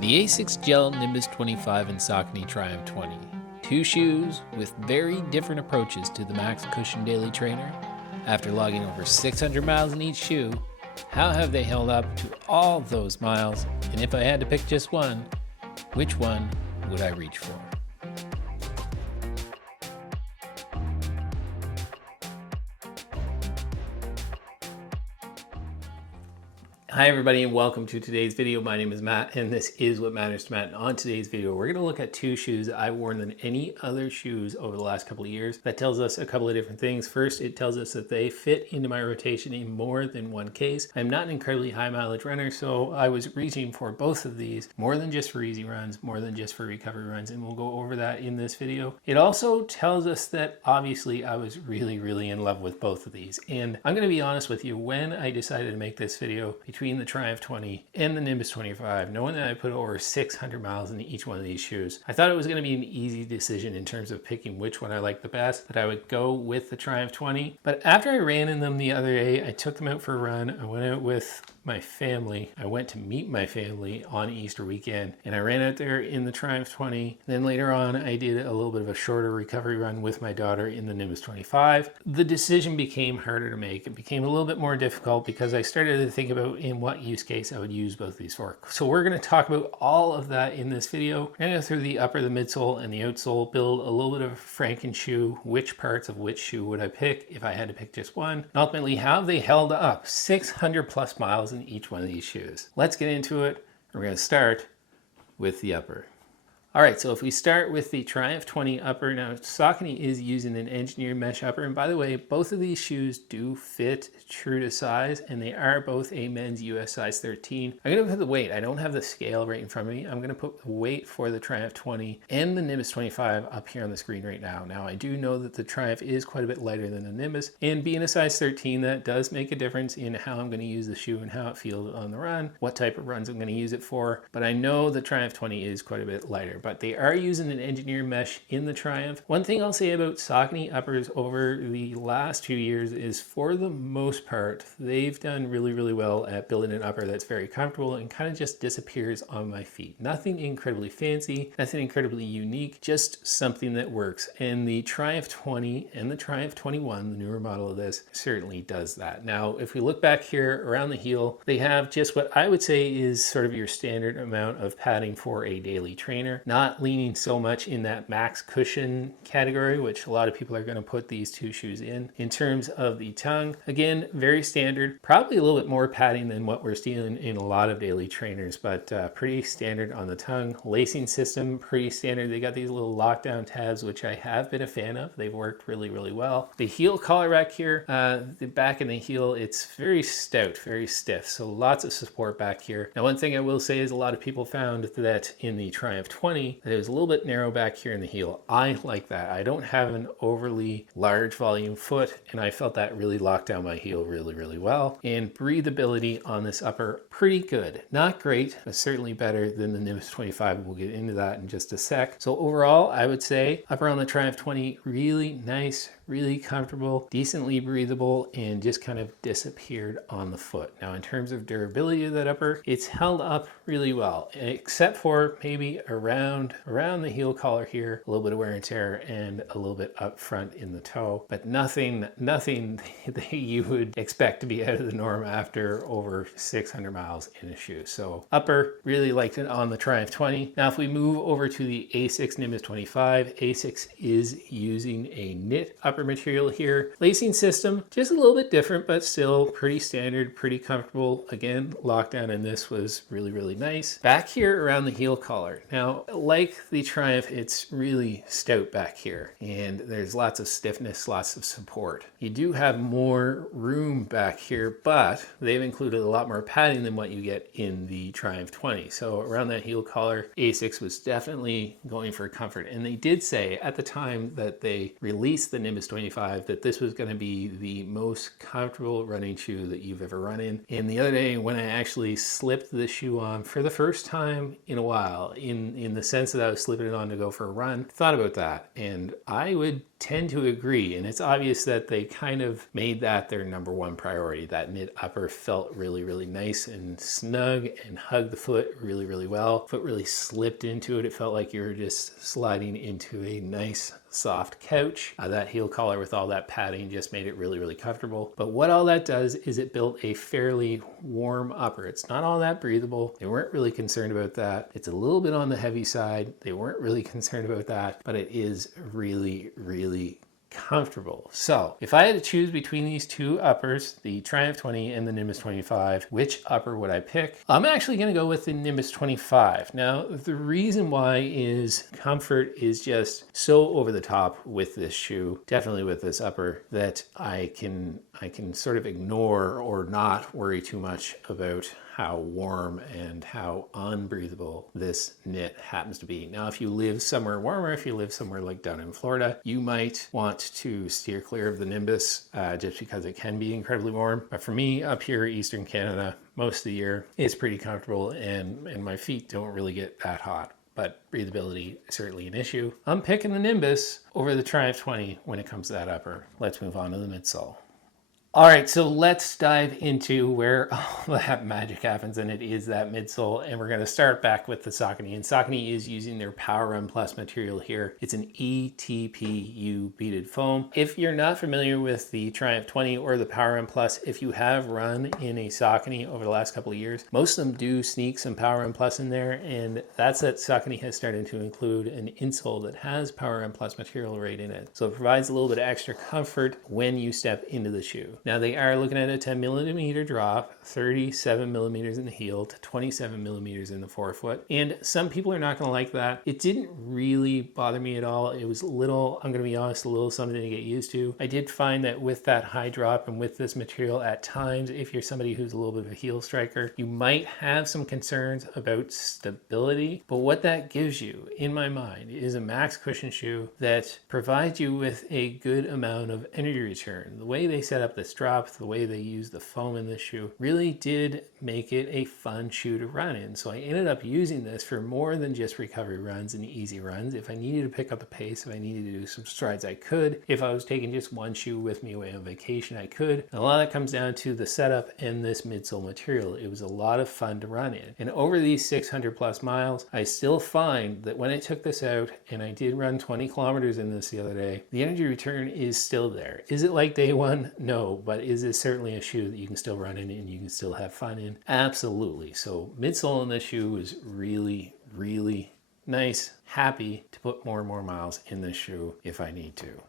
The Asics Gel Nimbus 25 and Saucony Triumph 20. Two shoes with very different approaches to the max cushion daily trainer. After logging over 600 miles in each shoe, how have they held up to all those miles? And if I had to pick just one, which one would I reach for? Hi everybody and welcome to today's video. My name is Matt and this is What Matters to Matt. And on today's video, we're going to look at two shoes that I've worn than any other shoes over the last couple of years. That tells us a couple of different things. First, it tells us that they fit into my rotation in more than one case. I'm not an incredibly high mileage runner, so I was reaching for both of these more than just for easy runs, more than just for recovery runs, and we'll go over that in this video. It also tells us that obviously I was really in love with both of these. And I'm going to be honest with you, when I decided to make this video between the Triumph 20 and the Nimbus 25, knowing that I put over 600 miles into each one of these shoes, I thought it was going to be an easy decision in terms of picking which one I liked the best, that I would go with the Triumph 20. But after I ran in them the other day, I took them out for a run. I went out with my family. I went to meet my family on Easter weekend and I ran out there in the Triumph 20. Then later on, I did a little bit of a shorter recovery run with my daughter in the Nimbus 25. The decision became harder to make. It became a little bit more difficult because I started to think about in what use case I would use both of these for. So we're going to talk about all of that in this video. We're going to go through the upper, the midsole, and the outsole, build a little bit of a Franken shoe, which parts of which shoe would I pick if I had to pick just one, and ultimately how they held up 600 plus miles in each one of these shoes. Let's get into it. We're going to start with the upper. All right, so if we start with the Triumph 20 upper, now Saucony is using an engineered mesh upper, and by the way, both of these shoes do fit true to size, and they are both a men's US size 13. I'm gonna put the weight, I don't have the scale right in front of me, I'm gonna put the weight for the Triumph 20 and the Nimbus 25 up here on the screen right now. Now, I do know that the Triumph is quite a bit lighter than the Nimbus, and being a size 13, that does make a difference in how I'm gonna use the shoe and how it feels on the run, what type of runs I'm gonna use it for, but I know the Triumph 20 is quite a bit lighter. But they are using an engineered mesh in the Triumph. One thing I'll say about Saucony uppers over the last few years is, for the most part, they've done really well at building an upper that's very comfortable and kind of just disappears on my feet. Nothing incredibly fancy, nothing incredibly unique, just something that works. And the Triumph 20 and the Triumph 21, the newer model of this, certainly does that. Now, if we look back here around the heel, they have just what I would say is sort of your standard amount of padding for a daily trainer, not leaning so much in that max cushion category, which a lot of people are going to put these two shoes in. In terms of the tongue, again, very standard, probably a little bit more padding than what we're seeing in a lot of daily trainers, but pretty standard on the tongue. Lacing system, pretty standard. They got these little lockdown tabs, which I have been a fan of. They've worked really well. The heel collar back here, the back and the heel, it's very stout, very stiff, so lots of support back here. Now, one thing I will say is a lot of people found that in the Triumph 20, that it was a little bit narrow back here in the heel. I like that. I don't have an overly large volume foot, and I felt that really locked down my heel really well. And breathability on this upper, pretty good. Not great, but certainly better than the Nimbus 25. We'll get into that in just a sec. So overall, I would say upper on the Triumph 20, really nice, really comfortable, decently breathable, and just kind of disappeared on the foot. Now, in terms of durability of that upper, it's held up really well, except for maybe around the heel collar here, a little bit of wear and tear and a little bit up front in the toe, but nothing that you would expect to be out of the norm after over 600 miles in a shoe. So upper, really liked it on the Triumph 20. Now, if we move over to the Asics Nimbus 25, Asics is using a knit upper material here. Lacing system, just a little bit different, but still pretty standard, pretty comfortable. Again, lockdown in this was really nice. Back here around the heel collar. Now, like the Triumph, it's really stout back here, and there's lots of stiffness, lots of support. You do have more room back here, but they've included a lot more padding than what you get in the Triumph 20. So around that heel collar, Asics was definitely going for comfort. And they did say at the time that they released the Nimbus Nimbus 25 that this was going to be the most comfortable running shoe that you've ever run in. And the other day when I actually slipped the shoe on for the first time in a while, in the sense that I was slipping it on to go for a run, thought about that, and I would tend to agree. And it's obvious that they kind of made that their number one priority. That knit upper felt really, really nice and snug and hugged the foot really, really well. Foot really slipped into it. It felt like you were just sliding into a nice soft couch. That heel collar with all that padding just made it really, really comfortable. But what all that does is it built a fairly warm upper. It's not all that breathable. They weren't really concerned about that. It's a little bit on the heavy side. They weren't really concerned about that, but it is really, really comfortable. So if I had to choose between these two uppers, the Triumph 20 and the Nimbus 25, which upper would I pick? I'm actually going to go with the Nimbus 25. Now, the reason why is comfort is just so over the top with this shoe, definitely with this upper, that I can sort of ignore or not worry too much about how warm and how unbreathable this knit happens to be. Now, if you live somewhere warmer, if you live somewhere like down in Florida, you might want to steer clear of the Nimbus just because it can be incredibly warm. But for me, up here in Eastern Canada, most of the year, it's pretty comfortable and my feet don't really get that hot. But breathability is certainly an issue. I'm picking the Nimbus over the Triumph 20 when it comes to that upper. Let's move on to the midsole. All right, so let's dive into where all that magic happens, and it is that midsole. And we're going to start back with the Saucony. And Saucony is using their Power Run Plus material here. It's an ETPU beaded foam. If you're not familiar with the Triumph 20 or the Power Run Plus, if you have run in a Saucony over the last couple of years, most of them do sneak some Power Run Plus in there, and that's that Saucony has started to include an insole that has Power Run Plus material right in it. So it provides a little bit of extra comfort when you step into the shoe. Now they are looking at a 10 millimeter drop, 37 millimeters in the heel to 27 millimeters in the forefoot. And some people are not going to like that. It didn't really bother me at all. It was a little, I'm going to be honest, a little something to get used to. I did find that with that high drop and with this material at times, if you're somebody who's a little bit of a heel striker, you might have some concerns about stability. But what that gives you, in my mind, is a max cushion shoe that provides you with a good amount of energy return. The way they set up this drop, the way they use the foam in this shoe really did make it a fun shoe to run in. So I ended up using this for more than just recovery runs and easy runs. If I needed to pick up the pace, if I needed to do some strides, I could. If I was taking just one shoe with me away on vacation, I could. And a lot of that comes down to the setup and this midsole material. It was a lot of fun to run in. And over these 600 plus miles, I still find that when I took this out, and I did run 20 kilometers in this the other day, the energy return is still there. Is it like day one? No, but is it certainly a shoe that you can still run in and you can still have fun in? Absolutely. So midsole in this shoe is really, really nice. Happy to put more and more miles in this shoe if I need to.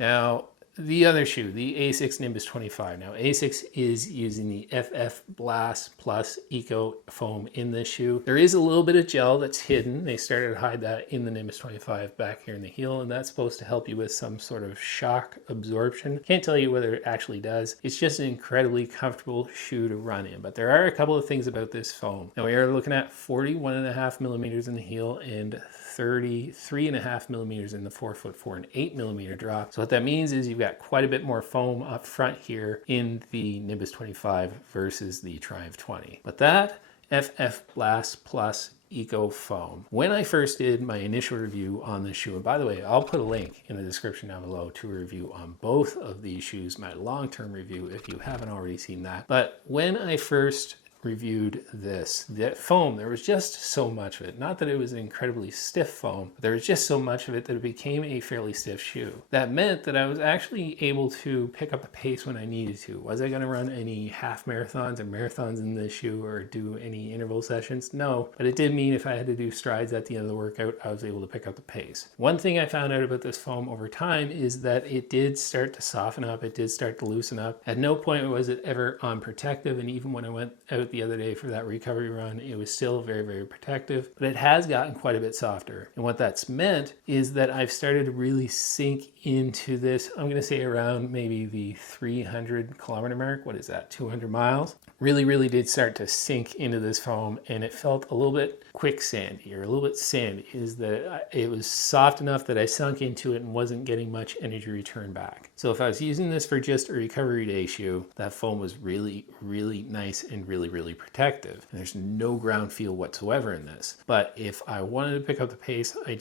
Now, the other shoe, the Asics Nimbus 25. Now, Asics is using the FF Blast Plus Eco Foam in this shoe. There is a little bit of gel that's hidden. They started to hide that in the Nimbus 25 back here in the heel, and that's supposed to help you with some sort of shock absorption. Can't tell you whether it actually does. It's just an incredibly comfortable shoe to run in, but there are a couple of things about this foam. Now, we are looking at 41.5 millimeters in the heel and 33.5 millimeters in the forefoot for an 8 millimeter drop. So what that means is you've got quite a bit more foam up front here in the Nimbus 25 versus the Triumph 20. But that FF Blast Plus Eco Foam. When I first did my initial review on this shoe, and by the way, I'll put a link in the description down below to a review on both of these shoes, my long-term review if you haven't already seen that. But when I first reviewed this, that foam, there was just so much of it. Not that it was an incredibly stiff foam, but there was just so much of it that it became a fairly stiff shoe. That meant that I was actually able to pick up the pace when I needed to. Was I going to run any half marathons or marathons in this shoe or do any interval sessions? No, but it did mean if I had to do strides at the end of the workout, I was able to pick up the pace. One thing I found out about this foam over time is that it did start to soften up, it did start to loosen up. At no point was it ever unprotective, and even when I went out the other day for that recovery run, it was still very, very protective, but it has gotten quite a bit softer. And what that's meant is that I've started to really sink into this, I'm going to say around maybe the 300 kilometer mark. What is that? 200 miles. really did start to sink into this foam, and it felt a little bit quicksandy or a little bit sandy. Is that it was soft enough that I sunk into it and wasn't getting much energy return back. So if I was using this for just a recovery day shoe, that foam was really nice and really protective. And there's no ground feel whatsoever in this. But if I wanted to pick up the pace, I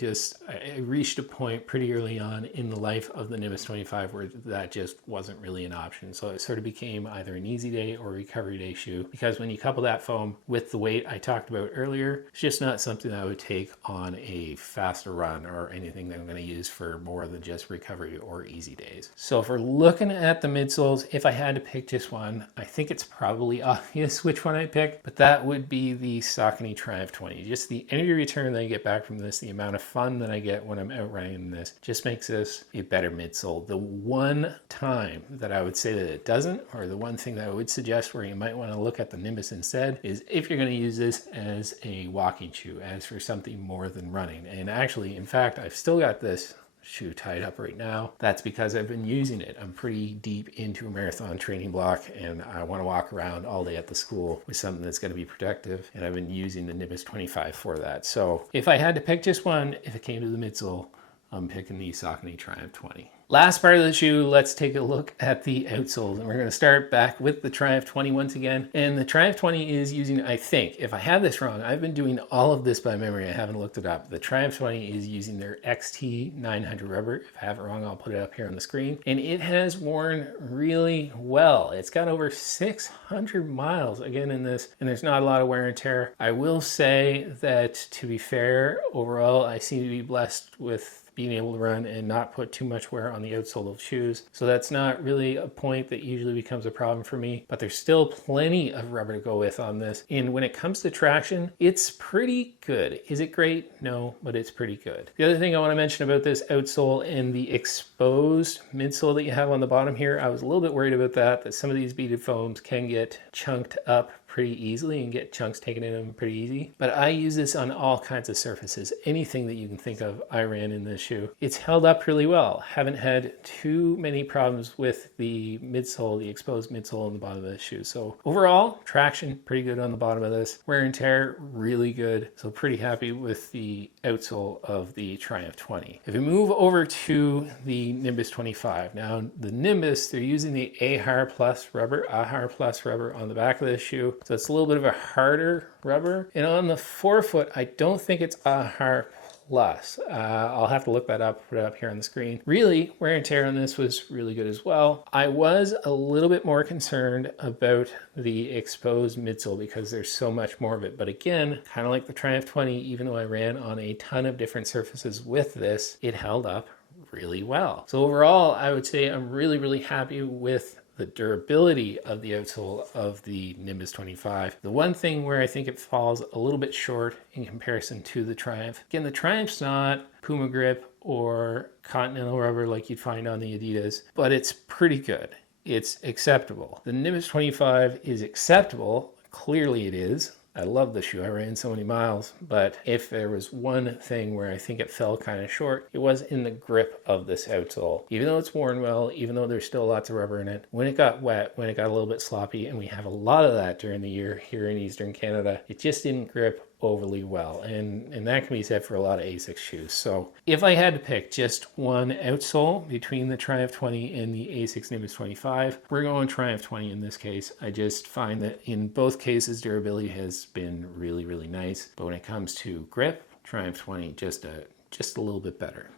reached a point pretty early on in the life of the Nimbus 25 where that just wasn't really an option. So it sort of became either an easy day or recovery day shoe, because when you couple that foam with the weight I talked about earlier, it's just not something I would take on a faster run or anything that I'm going to use for more than just recovery or easy days. So if we're looking at the midsoles, if I had to pick just one, I think it's probably obvious which one I pick, but that would be the Saucony Triumph 20. Just the energy return that I get back from this, the amount of fun that I get when I'm out running this, just makes this a better midsole. The one time that I would say that it doesn't, or the one thing that I would suggest where you might want to look at the Nimbus instead, is if you're going to use this as a walking shoe, as for something more than running. And actually, in fact, I've still got this shoe tied up right now. That's because I've been using it. I'm pretty deep into a marathon training block, and I want to walk around all day at the school with something that's going to be productive, and I've been using the Nimbus 25 for that. So if I had to pick just one, if it came to the midsole, I'm picking the Saucony Triumph 20. Last part of the shoe, let's take a look at the outsoles. And we're going to start back with the Triumph 20 once again. And the Triumph 20 is using, I think, if I have this wrong, I've been doing all of this by memory. I haven't looked it up. The Triumph 20 is using their XT900 rubber. If I have it wrong, I'll put it up here on the screen. And it has worn really well. It's got over 600 miles again in this, and there's not a lot of wear and tear. I will say that, to be fair, overall, I seem to be blessed with being able to run and not put too much wear on the outsole of shoes. So that's not really a point that usually becomes a problem for me, but there's still plenty of rubber to go with on this. And when it comes to traction, it's pretty good. Is it great? No, but it's pretty good. The other thing I want to mention about this outsole and the exposed midsole that you have on the bottom here, I was a little bit worried about that some of these beaded foams can get chunked up pretty easily and get chunks taken in them pretty easy. But I use this on all kinds of surfaces. Anything that you can think of, I ran in this shoe. It's held up really well. Haven't had too many problems with the midsole, the exposed midsole on the bottom of this shoe. So overall, traction pretty good on the bottom of this. Wear and tear really good. So pretty happy with the outsole of the Triumph 20. If we move over to the Nimbus 25, now the Nimbus, they're using the AHR Plus rubber on the back of this shoe. So it's a little bit of a harder rubber. And on the forefoot, I don't think it's AHR Plus. I'll have to look that up, put it up here on the screen. Really, wear and tear on this was really good as well. I was a little bit more concerned about the exposed midsole because there's so much more of it. But again, kind of like the Triumph 20, even though I ran on a ton of different surfaces with this, it held up really well. So overall, I would say I'm really happy with the durability of the outsole of the Nimbus 25. The one thing where I think it falls a little bit short in comparison to the Triumph, again, the Triumph's not Puma grip or Continental rubber like you'd find on the Adidas, but it's pretty good. It's acceptable. The Nimbus 25 is acceptable. Clearly it is. I love the shoe. I ran so many miles, but if there was one thing where I think it fell kind of short, it was in the grip of this outsole. Even though it's worn well, even though there's still lots of rubber in it, when it got wet, when it got a little bit sloppy, and we have a lot of that during the year here in Eastern Canada, it just didn't grip overly well, and that can be said for a lot of Asics shoes. So if I had to pick just one outsole between the Triumph 20 and the Asics Nimbus 25, we're going Triumph 20 in this case. I just find that in both cases durability has been really nice, but when it comes to grip, Triumph 20 just a little bit better.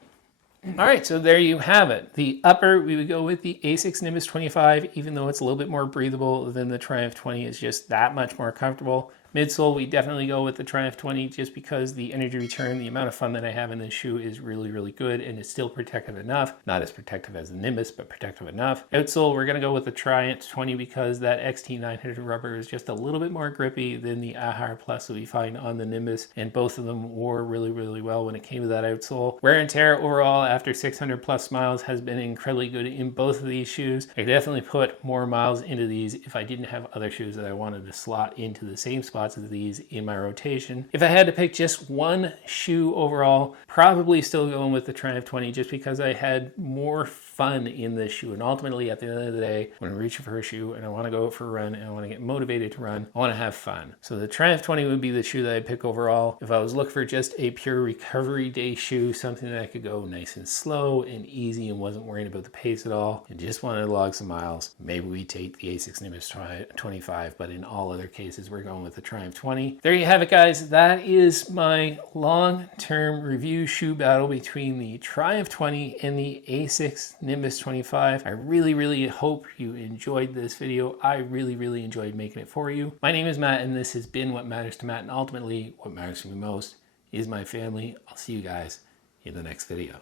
All right, so there you have it. The upper, we would go with the Asics Nimbus 25, even though it's a little bit more breathable than the Triumph 20, is just that much more comfortable. Midsole, we definitely go with the Triumph 20 just because the energy return, the amount of fun that I have in this shoe is really good, and it's still protective enough. Not as protective as the Nimbus, but protective enough. Outsole, we're going to go with the Triumph 20 because that XT900 rubber is just a little bit more grippy than the AHR Plus that we find on the Nimbus, and both of them wore really well when it came to that outsole. Wear and tear overall after 600 plus miles has been incredibly good in both of these shoes. I definitely put more miles into these if I didn't have other shoes that I wanted to slot into the same spot of these in my rotation. If I had to pick just one shoe overall, probably still going with the Triumph 20 just because I had more fun in this shoe. And ultimately, at the end of the day, when I'm reaching for a shoe and I want to go out for a run and I want to get motivated to run, I want to have fun. So the Triumph 20 would be the shoe that I pick overall. If I was looking for just a pure recovery day shoe, something that I could go nice and slow and easy and wasn't worrying about the pace at all and just wanted to log some miles, maybe we take the Asics Nimbus 25, but in all other cases, we're going with the Triumph 20. There you have it, guys. That is my long-term review shoe battle between the Triumph 20 and the Asics Nimbus 25. I really hope you enjoyed this video. I really enjoyed making it for you. My name is Matt, and this has been What Matters to Matt, and ultimately, what matters to me most is my family. I'll see you guys in the next video.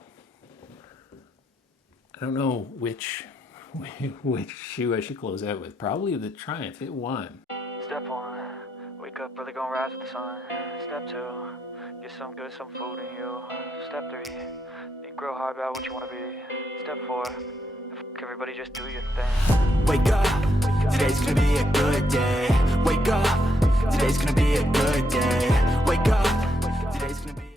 I don't know which shoe I should close out with. Probably the Triumph. It won. Step 1, wake up early, gonna rise with the sun. Step 2, get some food in you. Step 3, think real hard about what you wanna be. Step 4, everybody just do your thing. Wake up, today's gonna be a good